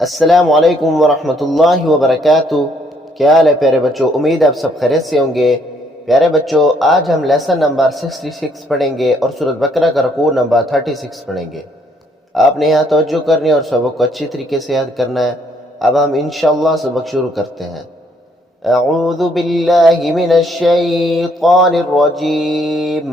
अस्सलाम वालेकुम वरहमतुल्लाहि वबरकातुह। क्या हाल है प्यारे बच्चों, उम्मीद है आप सब खैरियत से होंगे। प्यारे बच्चों, आज हम लेसन नंबर 66 पढ़ेंगे और सूरत बकरा का रुकू नंबर 36 पढ़ेंगे। आपने यहाँ तवज्जो करनी है और सबक को अच्छी तरीके से याद करना है। अब हम इंशाअल्लाह सबक शुरू करते हैं। अऊज़ु बिल्लाहि मिनश शैतानिर रजीम।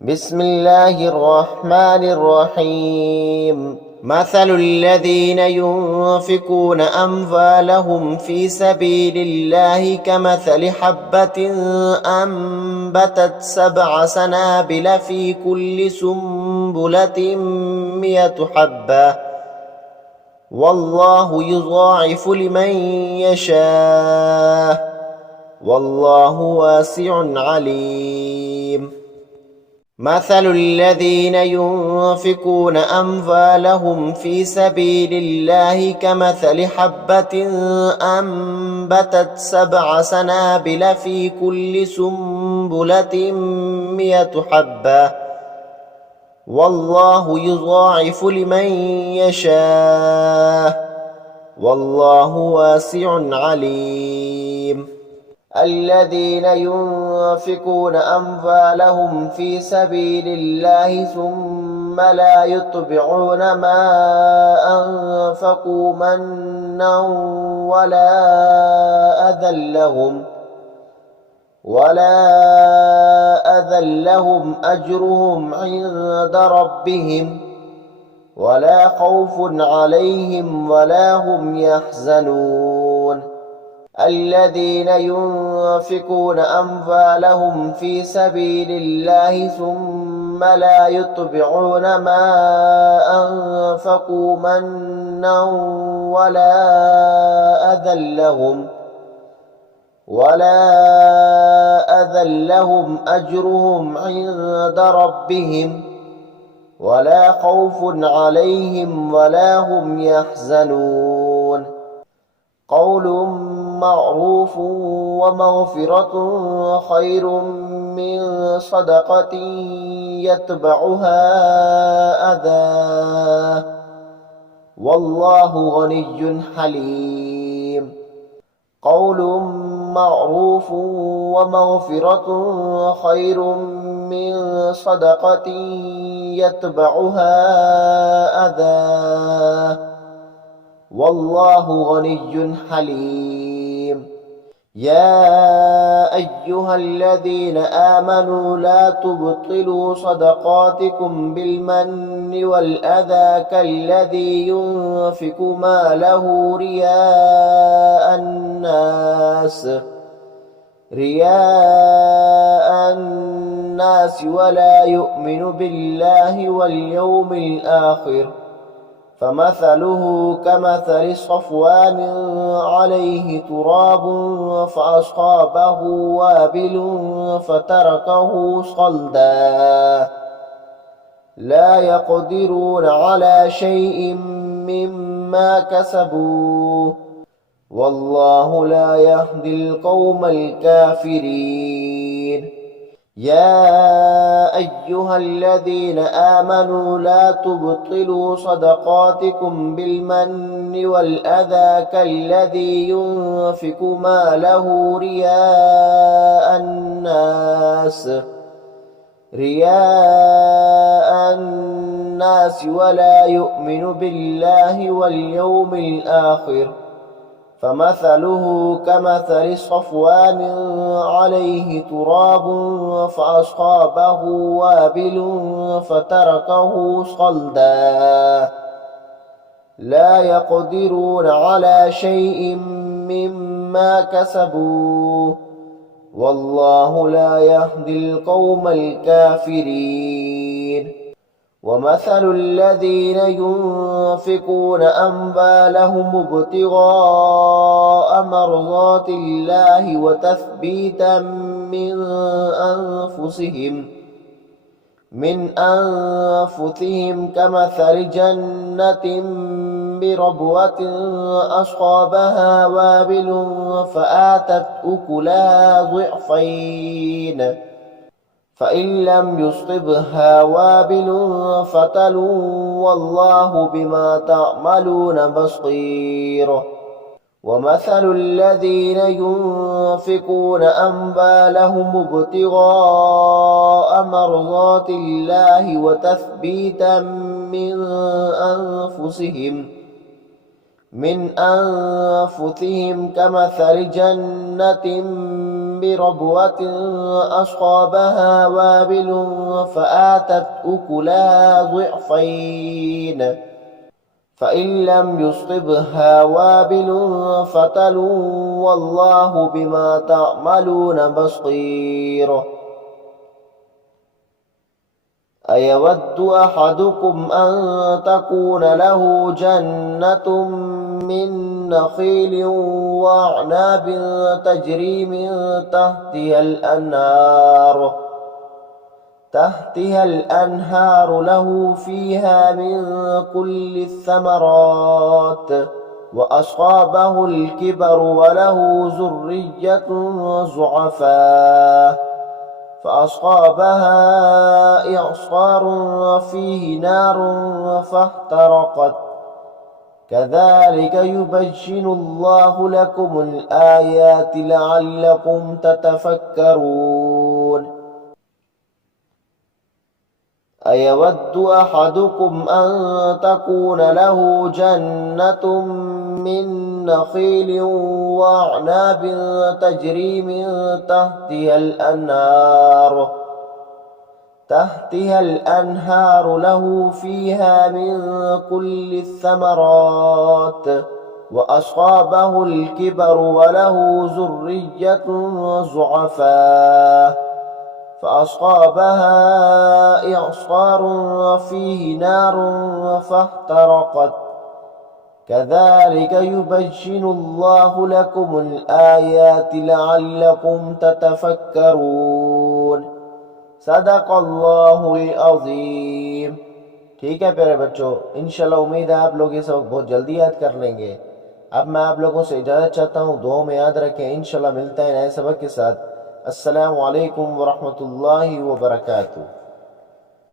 बिस्मिल्लाहिर रहमानिर रहीम। مثل الذين ينفقون أموالهم في سبيل الله كمثل حبة أنبتت 7 سنابل في كل سنبلة 100 حبة والله يضاعف لمن يشاء والله واسع عليم. مثل الذين ينفقون أموالهم في سبيل الله كمثل حبة أنبتت 7 سنابل في كل سنبلة 100 حبة والله يضاعف لمن يشاء والله واسع عليم. الذين ينفقون أموالهم في سبيل الله ثم لا يتبعون ما أنفقوا منا ولا أذى لهم أجرهم عند ربهم ولا خوف عليهم ولا هم يحزنون. الذين ينفقون أموالهم في سبيل الله ثم لا يتبعون ما أنفقوا منا ولا أذى لهم أجرهم عند ربهم ولا خوف عليهم ولا هم يحزنون. قول معروف ومغفرة خير من صدقة يتبعها أذى والله غني حليم. قول معروف ومغفرة خير من صدقة يتبعها أذى والله غني حليم. يا أيها الذين آمنوا لا تبطلوا صدقاتكم بالمن والأذى كالذي ينفق ماله رياء الناس ولا يؤمن بالله واليوم الآخر فمثله كمثل صفوان عليه تراب فأصابه وابل فتركه صلدا لا يقدرون على شيء مما كسبوا والله لا يهدي القوم الكافرين. يا أيها الذين آمنوا لا تبطلوا صدقاتكم بالمن والأذى كالذي ينفق ماله رياء الناس ولا يؤمن بالله واليوم الآخر فمثله كمثل صفوان عليه تراب فأصابه وابل فتركه صلدا لا يقدرون على شيء مما كسبوا والله لا يهدي القوم الكافرين. ومثل الذين ينفقون أموالهم ابتغاء مرضات الله وتثبيتا من أنفسهم كمثل جنة بربوة أصابها وابل فآتت أكلها ضعفين فإن لم يصبها وابل فتل والله بما تعملون بصير ومثل الذين ينفقون أموالهم ابتغاء مرضات الله وتثبيتا من أنفسهم كمثل جنة بربوة أصابها وابل فآتت أكلها ضعفين فإن لم يصبها وابل فتل والله بما تعملون بصير أيود أحدكم أن تكون له جنة من نخيل وأعناب تجري من تحتها الأنهار له فيها من كل الثمرات وأصابه الكبر وله ذرية ضعفاء فأصابها إعصار فيه نار فاحترقت كذلك يبين الله لكم الآيات لعلكم تتفكرون أيود أحدكم أن تكون له جنة من نخيل وأعناب تجري من تحتها الأنهار له فيها من كل الثمرات وأصابه الكبر وله ذرية ضعفاء فأصابها إعصار فيه نار فاحترقت كذلك يبين الله لكم الآيات لعلكم تتفكرون सदक़ अल्लाहुल अज़ीम। ठीक है प्यारे बच्चों, इंशाल्लाह उम्मीद है आप लोग ये सबक बहुत जल्दी याद कर लेंगे। अब मैं आप लोगों से इजाज़त चाहता हूँ, दुआ में याद रखें। इंशाल्लाह मिलता है नए सबक के साथ। अस्सलामु अलैकुम व रहमतुल्लाहि व बरकातुहू।